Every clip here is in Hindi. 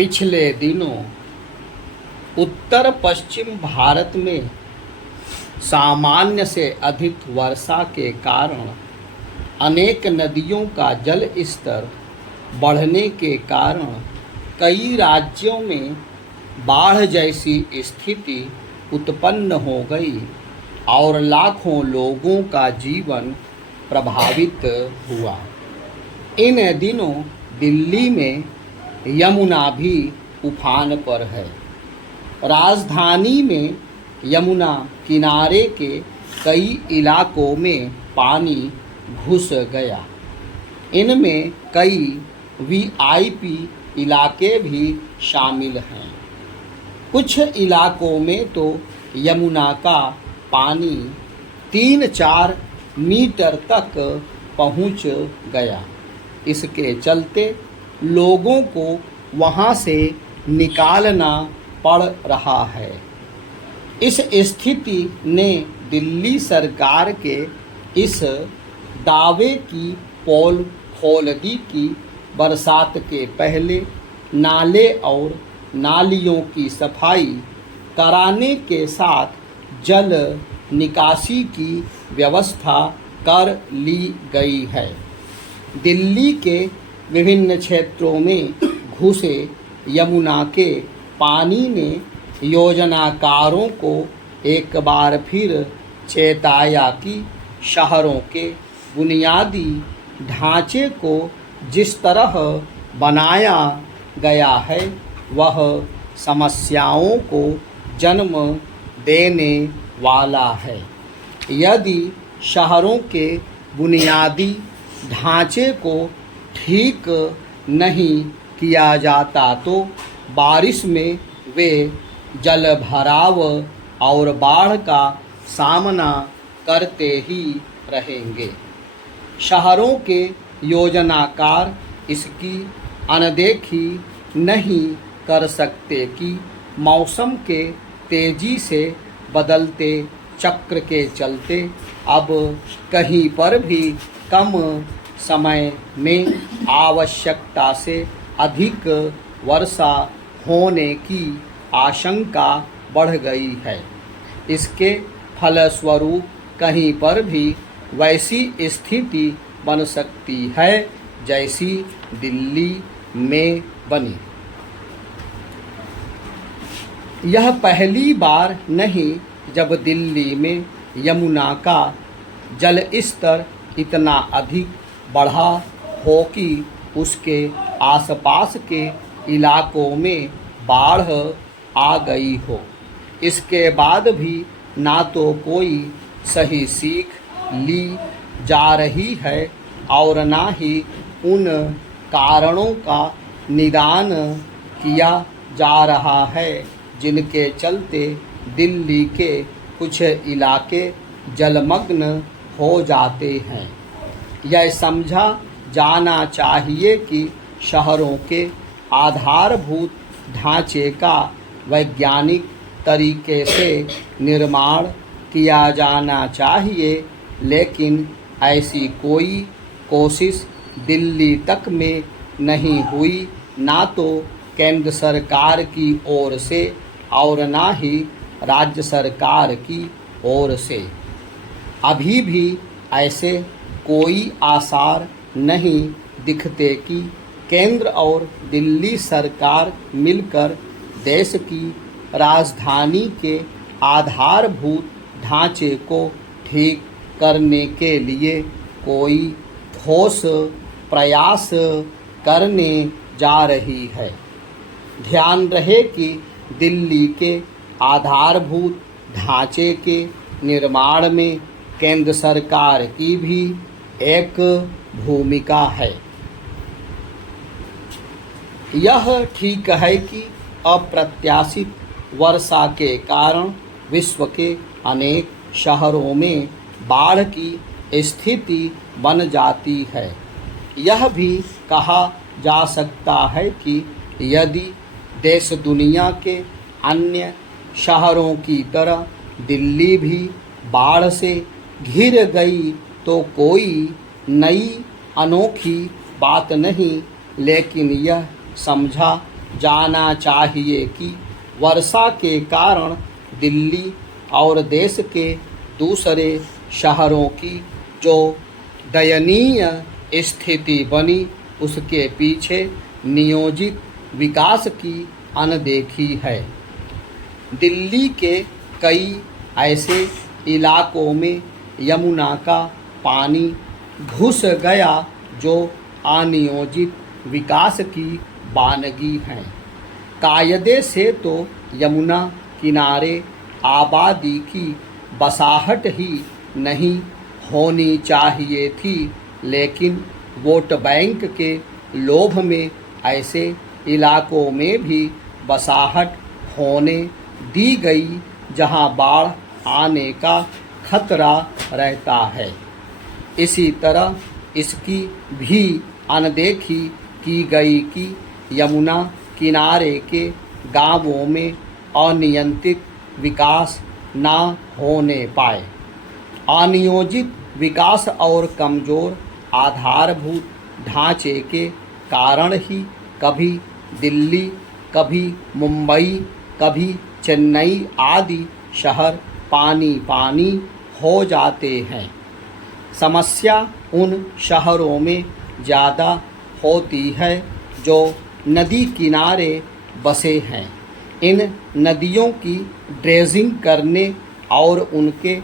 पिछले दिनों उत्तर पश्चिम भारत में सामान्य से अधिक वर्षा के कारण अनेक नदियों का जल स्तर बढ़ने के कारण कई राज्यों में बाढ़ जैसी स्थिति उत्पन्न हो गई और लाखों लोगों का जीवन प्रभावित हुआ। इन दिनों दिल्ली में यमुना भी उफान पर है। राजधानी में यमुना किनारे के कई इलाकों में पानी घुस गया। इनमें कई वीआईपी इलाके भी शामिल हैं। कुछ इलाकों में तो यमुना का पानी 3-4 मीटर तक पहुंच गया। इसके चलते लोगों को वहां से निकालना पड़ रहा है। इस स्थिति ने दिल्ली सरकार के इस दावे की पोल खोल दी कि बरसात के पहले नाले और नालियों की सफाई कराने के साथ जल निकासी की व्यवस्था कर ली गई है। दिल्ली के विभिन्न क्षेत्रों में घुसे यमुना के पानी ने योजनाकारों को एक बार फिर चेताया कि शहरों के बुनियादी ढांचे को जिस तरह बनाया गया है वह समस्याओं को जन्म देने वाला है। यदि शहरों के बुनियादी ढांचे को ठीक नहीं किया जाता तो बारिश में वे जल भराव और बाढ़ का सामना करते ही रहेंगे। शहरों के योजनाकार इसकी अनदेखी नहीं कर सकते कि मौसम के तेजी से बदलते चक्र के चलते अब कहीं पर भी कम समय में आवश्यकता से अधिक वर्षा होने की आशंका बढ़ गई है। इसके फलस्वरूप कहीं पर भी वैसी स्थिति बन सकती है जैसी दिल्ली में बनी। यह पहली बार नहीं जब दिल्ली में यमुना का जल स्तर इतना अधिक बढ़ा हो कि उसके आसपास के इलाकों में बाढ़ आ गई हो। इसके बाद भी ना तो कोई सही सीख ली जा रही है और ना ही उन कारणों का निदान किया जा रहा है जिनके चलते दिल्ली के कुछ इलाके जलमग्न हो जाते हैं। यह समझा जाना चाहिए कि शहरों के आधारभूत ढांचे का वैज्ञानिक तरीके से निर्माण किया जाना चाहिए, लेकिन ऐसी कोई कोशिश दिल्ली तक में नहीं हुई, ना तो केंद्र सरकार की ओर से और ना ही राज्य सरकार की ओर से। अभी भी ऐसे कोई आसार नहीं दिखते कि केंद्र और दिल्ली सरकार मिलकर देश की राजधानी के आधारभूत ढांचे को ठीक करने के लिए कोई ठोस प्रयास करने जा रही है। ध्यान रहे कि दिल्ली के आधारभूत ढांचे के निर्माण में केंद्र सरकार की भी एक भूमिका है। यह ठीक है कि अप्रत्याशित वर्षा के कारण विश्व के अनेक शहरों में बाढ़ की स्थिति बन जाती है। यह भी कहा जा सकता है कि यदि देश दुनिया के अन्य शहरों की तरह दिल्ली भी बाढ़ से घिर गई तो कोई नई अनोखी बात नहीं, लेकिन यह समझा जाना चाहिए कि वर्षा के कारण दिल्ली और देश के दूसरे शहरों की जो दयनीय स्थिति बनी उसके पीछे नियोजित विकास की अनदेखी है। दिल्ली के कई ऐसे इलाकों में यमुना का पानी घुस गया जो अनियोजित विकास की वानगी हैं। कायदे से तो यमुना किनारे आबादी की बसाहट ही नहीं होनी चाहिए थी, लेकिन वोट बैंक के लोभ में ऐसे इलाकों में भी बसाहट होने दी गई जहां बाढ़ आने का खतरा रहता है। इसी तरह इसकी भी अनदेखी की गई कि यमुना किनारे के गांवों में अनियंत्रित विकास ना होने पाए। अनियोजित विकास और कमज़ोर आधारभूत ढांचे के कारण ही कभी दिल्ली, कभी मुंबई, कभी चेन्नई आदि शहर पानी पानी हो जाते हैं। समस्या उन शहरों में ज़्यादा होती है जो नदी किनारे बसे हैं। इन नदियों की ड्रेजिंग करने और उनके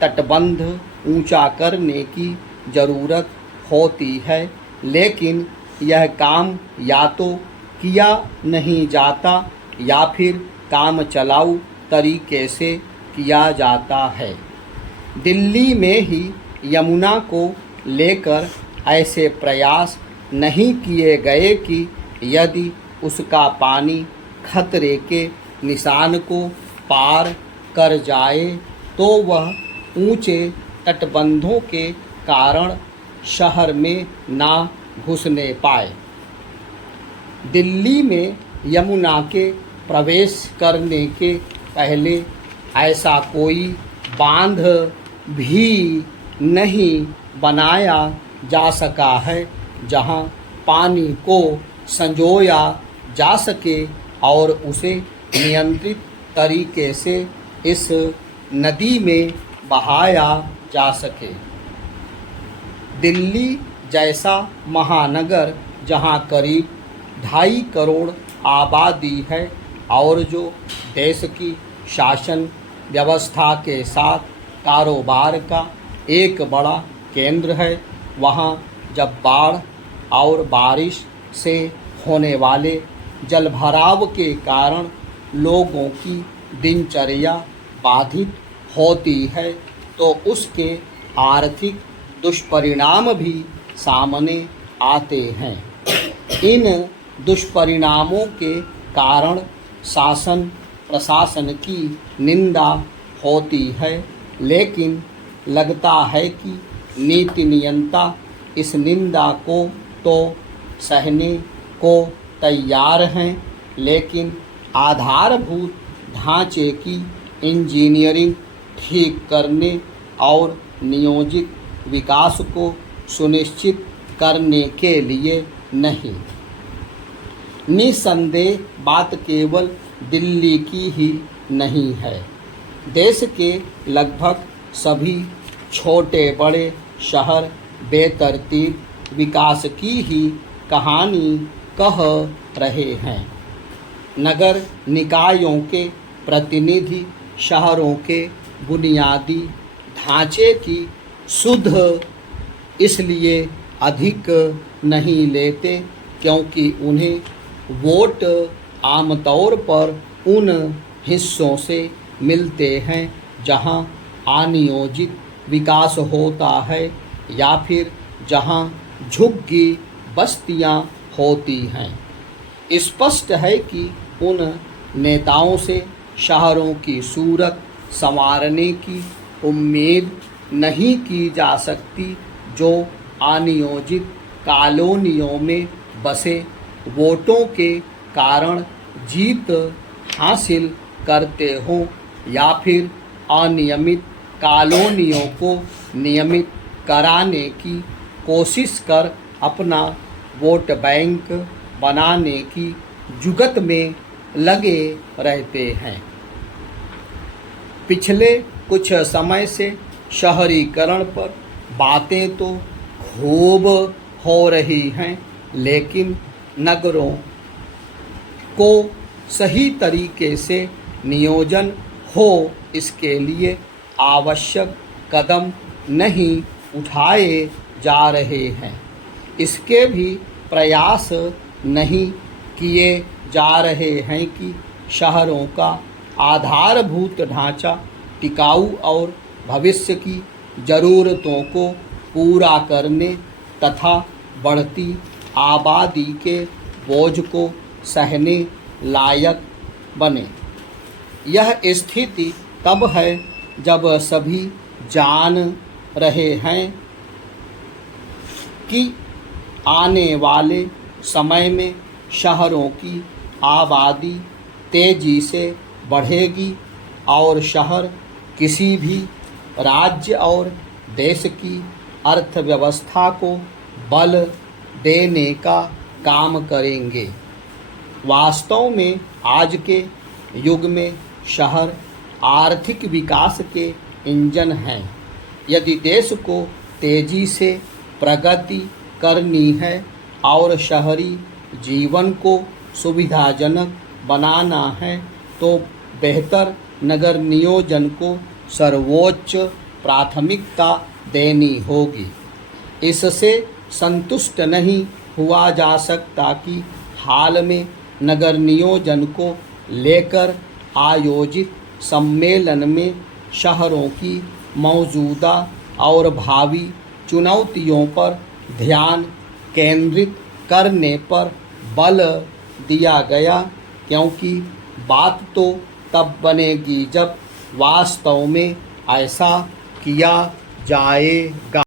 तटबंध ऊंचा करने की ज़रूरत होती है, लेकिन यह काम या तो किया नहीं जाता या फिर काम चलाऊ तरीके से किया जाता है। दिल्ली में ही यमुना को लेकर ऐसे प्रयास नहीं किए गए कि यदि उसका पानी खतरे के निशान को पार कर जाए तो वह ऊंचे तटबंधों के कारण शहर में ना घुसने पाए। दिल्ली में यमुना के प्रवेश करने के पहले ऐसा कोई बांध भी नहीं बनाया जा सका है जहां पानी को संजोया जा सके और उसे नियंत्रित तरीके से इस नदी में बहाया जा सके। दिल्ली जैसा महानगर जहां करीब 2.5 करोड़ आबादी है और जो देश की शासन व्यवस्था के साथ कारोबार का एक बड़ा केंद्र है, वहाँ जब बाढ़ और बारिश से होने वाले जलभराव के कारण लोगों की दिनचर्या बाधित होती है तो उसके आर्थिक दुष्परिणाम भी सामने आते हैं। इन दुष्परिणामों के कारण शासन प्रशासन की निंदा होती है, लेकिन लगता है कि नीति नियंता इस निंदा को तो सहने को तैयार हैं, लेकिन आधारभूत ढांचे की इंजीनियरिंग ठीक करने और नियोजित विकास को सुनिश्चित करने के लिए नहीं। निसंदेह बात केवल दिल्ली की ही नहीं है। देश के लगभग सभी छोटे बड़े शहर बेतरतीब विकास की ही कहानी कह रहे हैं। नगर निकायों के प्रतिनिधि शहरों के बुनियादी ढांचे की सुध इसलिए अधिक नहीं लेते क्योंकि उन्हें वोट आमतौर पर उन हिस्सों से मिलते हैं जहां अनियोजित विकास होता है या फिर जहां झुग्गी बस्तियां होती हैं। स्पष्ट है कि उन नेताओं से शहरों की सूरत संवारने की उम्मीद नहीं की जा सकती जो अनियोजित कॉलोनियों में बसे वोटों के कारण जीत हासिल करते हों या फिर अनियमित कॉलोनियों को नियमित कराने की कोशिश कर अपना वोट बैंक बनाने की जुगत में लगे रहते हैं। पिछले कुछ समय से शहरीकरण पर बातें तो खूब हो रही हैं, लेकिन नगरों को सही तरीके से नियोजन हो, इसके लिए आवश्यक कदम नहीं उठाए जा रहे हैं। इसके भी प्रयास नहीं किए जा रहे हैं कि शहरों का आधारभूत ढांचा टिकाऊ और भविष्य की ज़रूरतों को पूरा करने तथा बढ़ती आबादी के बोझ को सहने लायक बने। यह स्थिति तब है जब सभी जान रहे हैं कि आने वाले समय में शहरों की आबादी तेज़ी से बढ़ेगी और शहर किसी भी राज्य और देश की अर्थव्यवस्था को बल देने का काम करेंगे। वास्तव में आज के युग में शहर आर्थिक विकास के इंजन हैं। यदि देश को तेज़ी से प्रगति करनी है और शहरी जीवन को सुविधाजनक बनाना है, तो बेहतर नगर नियोजन को सर्वोच्च प्राथमिकता देनी होगी। इससे संतुष्ट नहीं हुआ जा सकता कि हाल में नगर नियोजन को लेकर आयोजित सम्मेलन में शहरों की मौजूदा और भावी चुनौतियों पर ध्यान केंद्रित करने पर बल दिया गया, क्योंकि बात तो तब बनेगी जब वास्तव में ऐसा किया जाएगा।